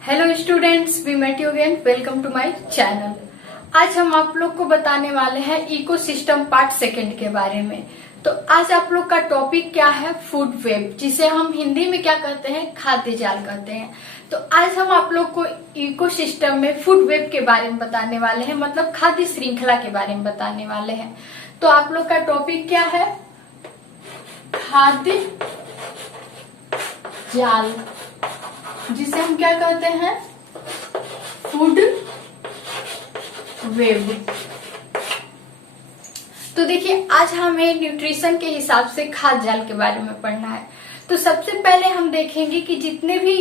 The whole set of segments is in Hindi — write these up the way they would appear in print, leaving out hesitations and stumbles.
Hello students, we met you again. Welcome to my channel. आज हम आप लोग को बताने वाले हैं इकोसिस्टम पार्ट सेकंड के बारे में। तो आज आप लोग का टॉपिक क्या है? फूड वेब, जिसे हम हिंदी में क्या कहते हैं? खाद्य जाल कहते हैं। तो आज हम आप लोग को इकोसिस्टम में फूड वेब के बारे में बताने वाले हैं, मतलब खाद्य श्रृंखला के बारे में बताने वाले हैं। तो आप लोग का टॉपिक क्या है? खाद्य जाल, जिसे हम क्या कहते हैं? Food web. तो देखिए, आज हमें न्यूट्रिशन के हिसाब से खाद्य जाल के बारे में पढ़ना है। तो सबसे पहले हम देखेंगे कि जितने भी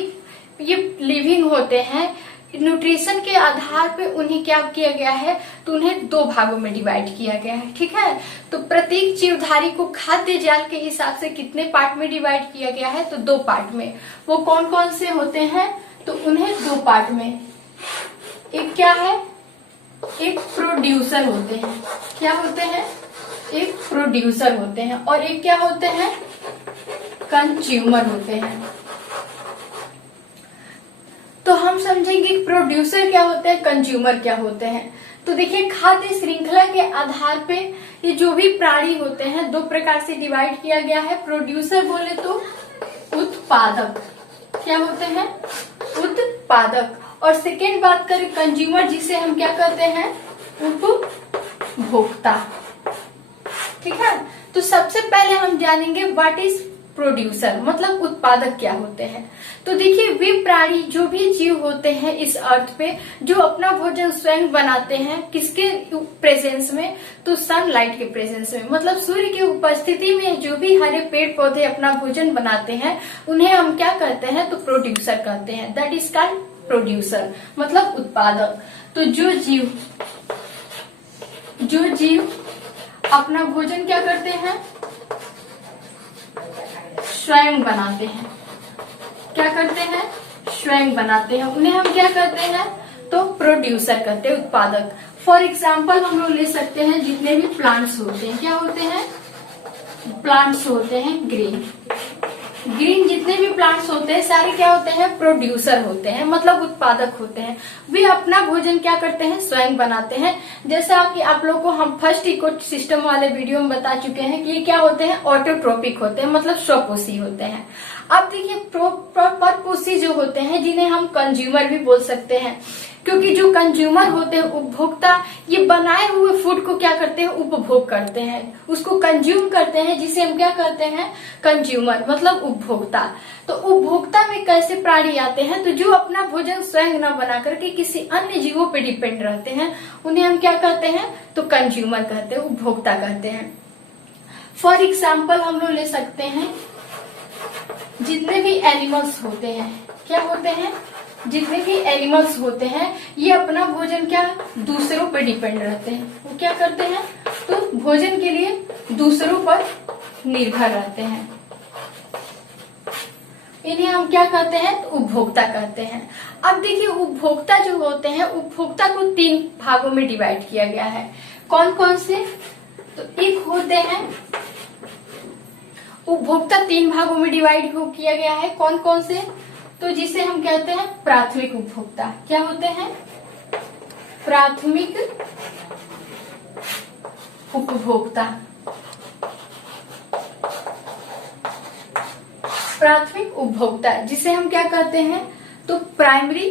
ये लिविंग होते हैं, न्यूट्रिशन के आधार पे उन्हें क्या किया गया है? तो उन्हें दो भागों में डिवाइड किया गया है। ठीक है, तो प्रत्येक जीवधारी को खाद्य जाल के हिसाब से कितने पार्ट में डिवाइड किया गया है? तो दो पार्ट में। वो कौन कौन से होते हैं? तो उन्हें दो पार्ट में, एक क्या है? एक प्रोड्यूसर होते हैं। क्या होते हैं? एक प्रोड्यूसर होते हैं। और एक क्या होते हैं? कंज्यूमर होते हैं। तो हम समझेंगे प्रोड्यूसर क्या होते हैं, कंज्यूमर क्या होते हैं। तो देखिए, खाद्य श्रृंखला के आधार पे ये जो भी प्राणी होते हैं दो प्रकार से डिवाइड किया गया है। प्रोड्यूसर बोले तो उत्पादक, क्या होते हैं? उत्पादक। और सेकेंड बात करें कंज्यूमर, जिसे हम क्या कहते हैं? उपभोक्ता। ठीक है, तो सबसे पहले हम जानेंगे व्हाट इज प्रोड्यूसर, मतलब उत्पादक क्या होते हैं। तो देखिए, वे प्राणी जो भी जीव होते हैं इस अर्थ पे, जो अपना भोजन स्वयं बनाते हैं, किसके प्रेजेंस में? तो सनलाइट के प्रेजेंस में, मतलब सूर्य की उपस्थिति में जो भी हरे पेड़ पौधे अपना भोजन बनाते हैं, उन्हें हम क्या कहते हैं? तो प्रोड्यूसर कहते हैं। दैट इज कॉल्ड प्रोड्यूसर, मतलब उत्पादक। तो जो जीव अपना भोजन क्या करते हैं? स्वयं बनाते हैं। क्या करते हैं? स्वयं बनाते हैं। उन्हें हम क्या कहते हैं? तो प्रोड्यूसर कहते हैं, उत्पादक। फॉर एग्जाम्पल हम लोग ले सकते हैं जितने भी प्लांट्स होते हैं, क्या होते हैं? प्लांट्स होते हैं ग्रीन। जितने भी प्लांट्स होते हैं सारे क्या होते हैं? प्रोड्यूसर होते हैं, मतलब उत्पादक होते हैं। वे अपना भोजन क्या करते हैं? स्वयं बनाते हैं। जैसा कि आप लोग को हम फर्स्ट इको सिस्टम वाले वीडियो में बता चुके हैं कि ये क्या होते हैं? ऑटोट्रोपिक होते हैं, मतलब स्वपोषी होते हैं। अब देखिए, परपोषी जो होते हैं, जिन्हें हम कंज्यूमर भी बोल सकते हैं, क्योंकि जो कंज्यूमर होते हैं, उपभोक्ता, ये बनाए हुए फूड को क्या करते हैं? उपभोग करते हैं, उसको कंज्यूम करते हैं, जिसे हम क्या कहते हैं? कंज्यूमर, मतलब उपभोक्ता। तो उपभोक्ता में कैसे प्राणी आते हैं? तो जो अपना भोजन स्वयं न बना करके किसी अन्य जीवों पे डिपेंड रहते हैं, उन्हें हम क्या कहते हैं? तो कंज्यूमर कहते हैं, उपभोक्ता कहते हैं। फॉर एग्जाम्पल हम लोग ले सकते हैं जितने भी एनिमल्स होते हैं, क्या होते हैं? जितने भी एनिमल्स होते हैं, ये अपना भोजन क्या दूसरों पर डिपेंड रहते हैं। वो क्या करते हैं? तो भोजन के लिए दूसरों पर निर्भर रहते हैं। इन्हें हम क्या कहते हैं? तो उपभोक्ता कहते हैं। अब देखिए, उपभोक्ता जो होते हैं, उपभोक्ता को तीन भागों में डिवाइड किया गया है। कौन कौन से? तो एक होते हैं उपभोक्ता, तीन भागों में डिवाइड किया गया है। कौन कौन से? तो जिसे हम कहते हैं प्राथमिक उपभोक्ता। क्या होते हैं? प्राथमिक उपभोक्ता। प्राथमिक उपभोक्ता जिसे हम क्या कहते हैं? तो प्राइमरी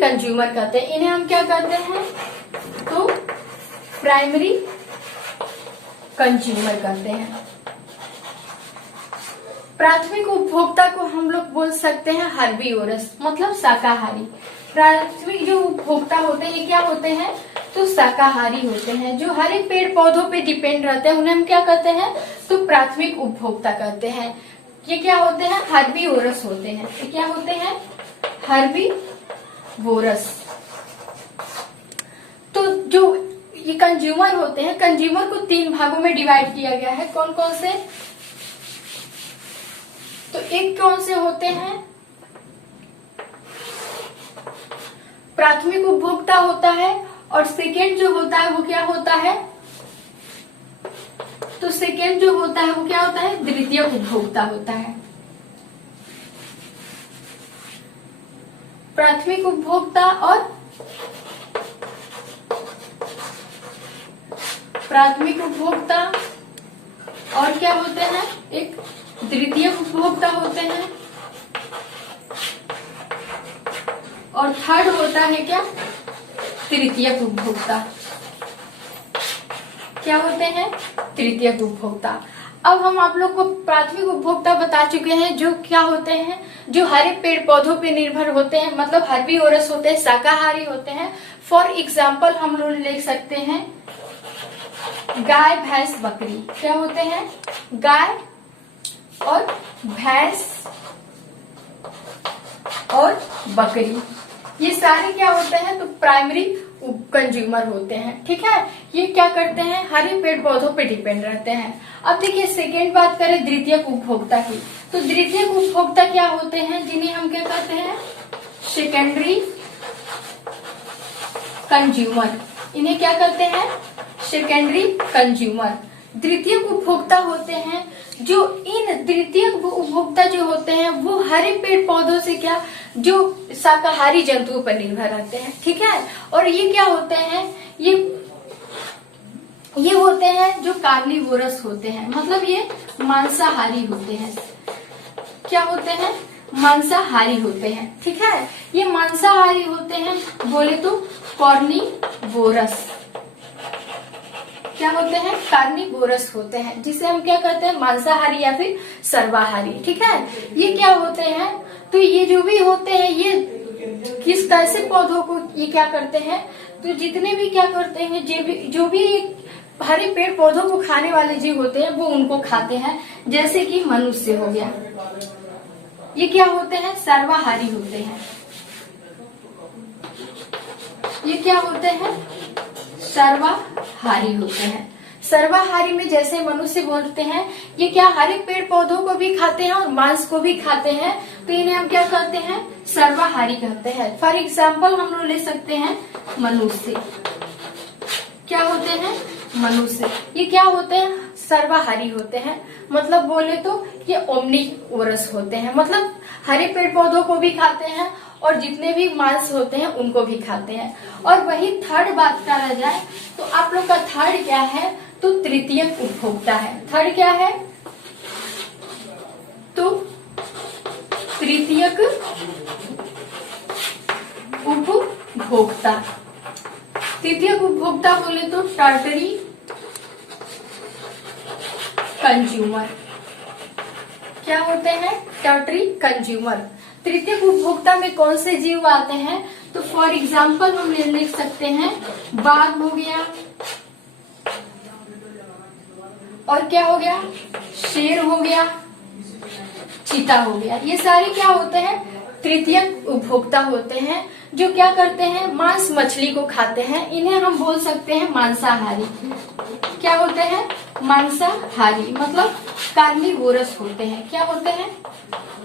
कंज्यूमर कहते हैं। इन्हें हम क्या कहते हैं? तो प्राइमरी कंज्यूमर कहते हैं। प्राथमिक उपभोक्ता को हम लोग बोल सकते हैं हर्बीवोरस, मतलब शाकाहारी। प्राथमिक जो उपभोक्ता होते हैं, ये क्या होते हैं? तो शाकाहारी होते हैं, जो हरे पेड़ पौधों पे डिपेंड रहते हैं, उन्हें हम क्या कहते हैं? तो प्राथमिक उपभोक्ता कहते हैं। ये क्या होते हैं? हर्बीवोरस होते हैं। ये क्या होते हैं? हर्बीवोरस। तो जो ये कंज्यूमर होते हैं, कंज्यूमर को तीन भागों में डिवाइड किया गया है। कौन कौन से? तो एक कौन से होते हैं? प्राथमिक उपभोक्ता होता है, और सेकेंड जो होता है वो क्या होता है? तो सेकेंड जो होता है वो क्या होता है? द्वितीय उपभोक्ता होता है। प्राथमिक उपभोक्ता और प्राथमिक उपभोक्ता, और क्या होते हैं, एक द्वितीयक उपभोक्ता होते हैं, और थर्ड होता है क्या, तृतीयक उपभोक्ता। क्या होते हैं, तृतीयक उपभोक्ता। अब हम आप लोग को प्राथमिक उपभोक्ता बता चुके हैं, जो क्या होते हैं, जो हरे पेड़ पौधों पे निर्भर होते हैं, मतलब हर्बीवोरस होते हैं, शाकाहारी होते हैं। फॉर एग्जाम्पल हम लोग ले सकते हैं गाय, भैंस, बकरी। क्या होते हैं, गाय और भैंस और बकरी, ये सारे क्या होते हैं, तो प्राइमरी कंज्यूमर होते हैं। ठीक है, ये क्या करते हैं, हरे पेड़ पौधों पे डिपेंड रहते हैं। अब देखिए सेकेंड बात करें द्वितीयक उपभोक्ता की, तो द्वितीयक उपभोक्ता क्या होते हैं, जिन्हें हम क्या कहते हैं, सेकेंडरी कंज्यूमर। इन्हें क्या कहते हैं, सेकेंडरी कंज्यूमर। द्वितीयक उपभोक्ता होते हैं जो इन द्वितीयक उपभोक्ता जो होते हैं वो हरे पेड़ पौधों से क्या, जो शाकाहारी जंतुओं पर निर्भर रहते हैं। ठीक है, और ये क्या होते हैं, ये होते हैं जो कार्निवोरस होते हैं, मतलब ये मांसाहारी होते हैं। क्या होते हैं, मांसाहारी होते हैं। ठीक है, ये मांसाहारी होते हैं, बोले तो कार्निवोरस। क्या होते हैं, कार्निवोरस होते हैं, जिसे हम क्या कहते हैं, मांसाहारी या फिर सर्वाहारी। ठीक है, ये क्या होते हैं, तो ये जो भी होते हैं ये किस कैसे पौधों को ये क्या करते हैं, तो जितने भी क्या करते हैं, जो भी हरे पेड़ पौधों को खाने वाले जीव होते हैं वो उनको खाते हैं, जैसे कि मनुष्य हो गया, ये क्या होते हैं, सर्वाहारी होते हैं। ये क्या होते हैं, सर्वाहारी होते हैं। सर्वाहारी में जैसे मनुष्य बोलते हैं, ये क्या हरे पेड़ पौधों को भी खाते हैं और मांस को भी खाते हैं, तो इन्हें हम क्या कहते हैं, सर्वाहारी कहते हैं। फॉर एग्जाम्पल हम लोग ले सकते हैं मनुष्य। क्या होते हैं, मनुष्य, ये क्या होते हैं, सर्वाहारी होते हैं, मतलब बोले तो ये ओमनीवोरस होते हैं, मतलब हरे पेड़ पौधों को भी खाते हैं और जितने भी मांस होते हैं उनको भी खाते हैं। और वही थर्ड बात करा जाए तो आप लोग का थर्ड क्या है, तो तृतीयक उपभोक्ता है। थर्ड क्या है, तो तृतीयक उपभोक्ता। तृतीयक उपभोक्ता बोले तो टर्टरी कंज्यूमर। क्या होते हैं, टर्टरी कंज्यूमर। तृतीयक उपभोक्ता में कौन से जीव आते हैं, तो फॉर एग्जाम्पल हम लिख सकते हैं बाघ हो गया, और क्या हो गया, शेर हो गया, चीता हो गया। ये सारे क्या होते हैं, तृतीयक उपभोक्ता होते हैं, जो क्या करते हैं, मांस मछली को खाते हैं। इन्हें हम बोल सकते हैं मांसाहारी। क्या होते हैं, मांसाहारी, मतलब कार्निवोरस होते हैं। क्या होते हैं,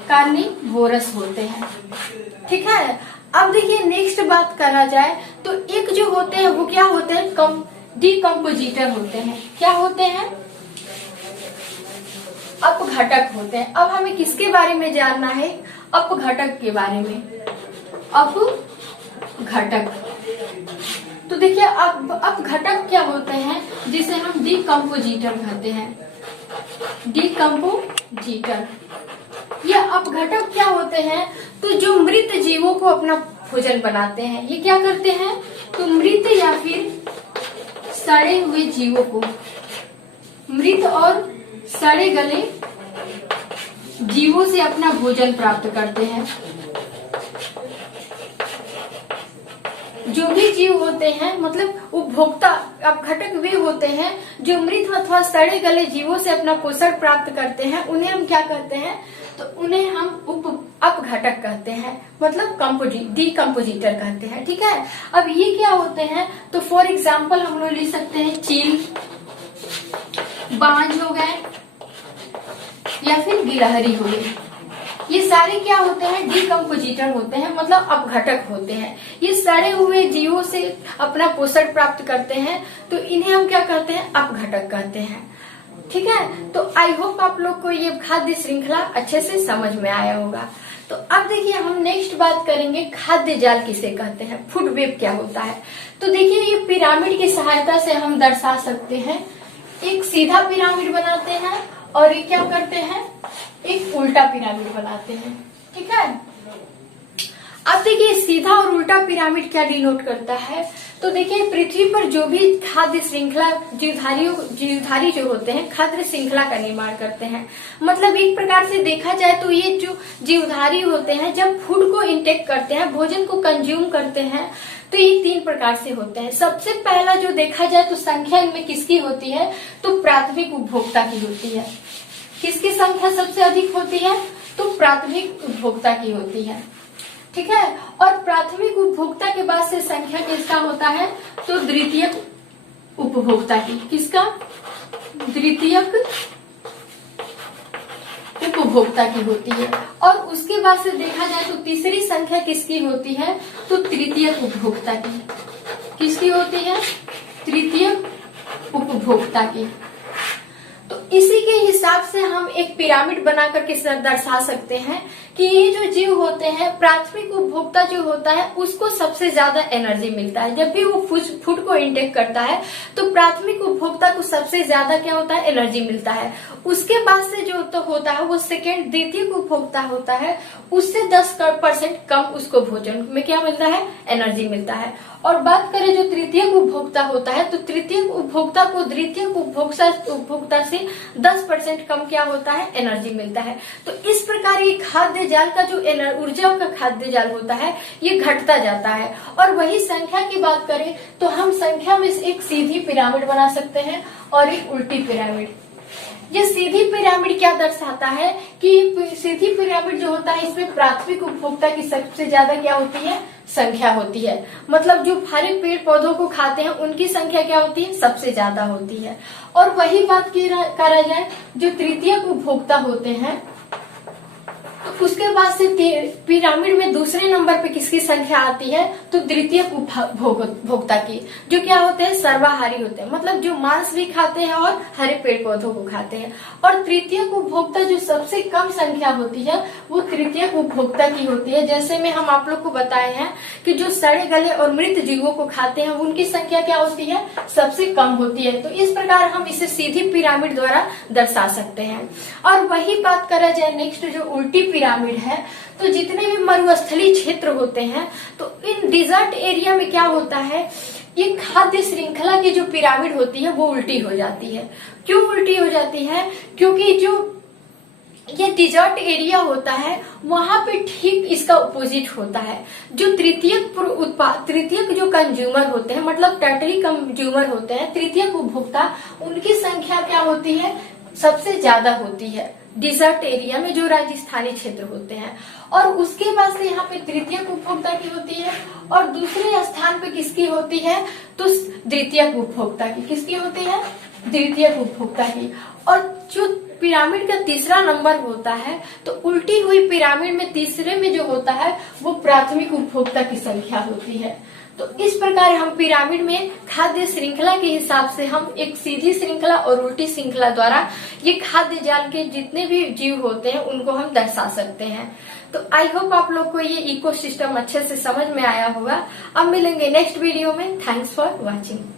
कार्निवोरस होते हैं। ठीक है, अब देखिए नेक्स्ट बात करा जाए तो एक जो होते हैं वो क्या होते हैं, डिकम्पोजिटर होते हैं। क्या होते हैं, अपघटक होते हैं। अब हमें किसके बारे में जानना है, अपघटक के बारे में। अपघटक, तो देखिए अपघटक क्या होते हैं, जिसे हम डिकम्पोजिटर कहते हैं। डिकम्पोजिटर, ये अपघटक क्या होते हैं, तो जो मृत जीवों को अपना भोजन बनाते हैं। ये क्या करते हैं, तो मृत या फिर सड़े हुए जीवों को, मृत और सड़े गले जीवों से अपना भोजन प्राप्त करते हैं। जो भी जीव होते हैं, मतलब उपभोक्ता अपघटक वे होते हैं जो मृत अथवा सड़े गले जीवों से अपना पोषण प्राप्त करते हैं, उन्हें हम क्या कहते हैं, तो उन्हें हम अपघटक कहते हैं, मतलब डिकम्पोजिटर कहते हैं। ठीक है, अब ये क्या होते हैं, तो फॉर एग्जाम्पल हम लोग ले सकते हैं चील, बाज हो गए या फिर गिलहरी हो गई। ये सारे क्या होते हैं, डिकम्पोजिटर होते हैं, मतलब अपघटक होते हैं। ये सड़े हुए जीवों से अपना पोषण प्राप्त करते हैं, तो इन्हें हम क्या कहते हैं, अपघटक कहते हैं। ठीक है, तो आई होप आप लोग को ये खाद्य श्रृंखला अच्छे से समझ में आया होगा। तो अब देखिए हम नेक्स्ट बात करेंगे खाद्य जाल किसे कहते हैं, फूड वेब क्या होता है। तो देखिए ये पिरामिड की सहायता से हम दर्शा सकते हैं। एक सीधा पिरामिड बनाते हैं और ये क्या करते हैं, एक उल्टा पिरामिड बनाते हैं। ठीक है, अब देखिए सीधा और उल्टा पिरामिड क्या डिनोट करता है। तो देखिए पृथ्वी पर जो भी खाद्य श्रृंखला जीवधारी जो होते हैं खाद्य श्रृंखला का निर्माण करते हैं। मतलब एक प्रकार से देखा जाए तो ये जो जीवधारी होते हैं जब फूड को इंटेक करते हैं, भोजन को कंज्यूम करते हैं, तो ये 3 प्रकार से होते हैं। सबसे पहला जो देखा जाए तो संख्या इनमें किसकी होती है, तो प्राथमिक उपभोक्ता की होती है। किसकी संख्या सबसे अधिक होती है, तो प्राथमिक उपभोक्ता की होती है। ठीक है, और प्राथमिक उपभोक्ता के बाद से संख्या किसका होता है, तो द्वितीयक उपभोक्ता की। किसका, द्वितीयक उपभोक्ता की होती है। और उसके बाद से देखा जाए तो तीसरी संख्या किसकी होती है, तो तृतीयक उपभोक्ता की। किसकी होती है, तृतीयक उपभोक्ता की। तो इसी के हिसाब से हम एक पिरामिड बना करके दर्शा सकते हैं कि ये जो जीव होते हैं, प्राथमिक उपभोक्ता जो होता है उसको सबसे ज्यादा एनर्जी मिलता है। जब भी वो फूड को इंटेक करता है तो प्राथमिक उपभोक्ता को सबसे ज्यादा क्या होता है, एनर्जी मिलता है। उसके बाद से जो तो होता है वो सेकेंड द्वितीय उपभोक्ता होता है, उससे 10% कम उसको भोजन में क्या मिलता है, एनर्जी मिलता है। और बात करें जो तृतीय उपभोक्ता होता है, तो तृतीय उपभोक्ता को द्वितीय उपभोक्ता से 10% कम क्या होता है, एनर्जी मिलता है। तो इस प्रकार ये खाद्य जाल का जो ऊर्जा का खाद्य जाल होता है ये घटता जाता है। और वही संख्या की बात करें तो हम संख्या में एक सीधी पिरामिड बना सकते हैं और एक उल्टी पिरामिड। ये सीधी पिरामिड क्या दर्शाता है कि सीधी पिरामिड जो होता है इसमें प्राथमिक उपभोक्ता की सबसे ज्यादा क्या होती है, संख्या होती है। मतलब जो हरे पेड़ पौधों को खाते हैं उनकी संख्या क्या होती है, सबसे ज्यादा होती है। और वही बात करा जाए जो तृतीय उपभोक्ता होते हैं, तो उसके बाद से पिरामिड में दूसरे नंबर पे किसकी संख्या आती है, तो द्वितीय उपभोक्ता की, जो क्या होते हैं, सर्वाहारी होते हैं। मतलब जो मांस भी खाते हैं और हरे पेड़ पौधों को खाते हैं। और तृतीय उपभोक्ता जो सबसे कम संख्या होती है वो तृतीय उपभोक्ता की होती है। जैसे में हम आप लोग को बताए हैं कि जो सड़े गले और मृत जीवों को खाते हैं उनकी संख्या क्या होती है, सबसे कम होती है। तो इस प्रकार हम इसे सीधी पिरामिड द्वारा दर्शा सकते हैं। और वही बात करा जाए नेक्स्ट जो उल्टी पिरामिड है, तो जितने भी मरुस्थलीय क्षेत्र होते हैं तो इन डिजर्ट एरिया में क्या होता है, ये खाद्य श्रृंखला की जो पिरामिड होती है वो उल्टी हो जाती है। क्यों उल्टी हो जाती है, क्योंकि जो ये डिजर्ट एरिया होता है वहां पे ठीक इसका अपोजिट होता है। जो तृतीयक जो कंज्यूमर होते हैं, मतलब टर्टरी कंज्यूमर होते हैं, तृतीयक उपभोक्ता, उनकी संख्या क्या होती है, सबसे ज्यादा होती है डिजर्ट एरिया में जो राजस्थानी क्षेत्र होते हैं। और उसके बाद से यहाँ पे तृतीय उपभोक्ता की होती है और दूसरे स्थान पे किसकी होती है, तो द्वितीय उपभोक्ता की। किसकी होती है, द्वितीय उपभोक्ता की। और जो पिरामिड का तीसरा नंबर होता है तो उल्टी हुई पिरामिड में तीसरे में जो होता है वो प्राथमिक उपभोक्ता की संख्या होती है। तो इस प्रकार हम पिरामिड में खाद्य श्रृंखला के हिसाब से हम एक सीधी श्रृंखला और उल्टी श्रृंखला द्वारा ये खाद्य जाल के जितने भी जीव होते हैं उनको हम दर्शा सकते हैं। तो आई होप आप लोग को ये इकोसिस्टम अच्छे से समझ में आया होगा। अब मिलेंगे नेक्स्ट वीडियो में। Thanks for watching.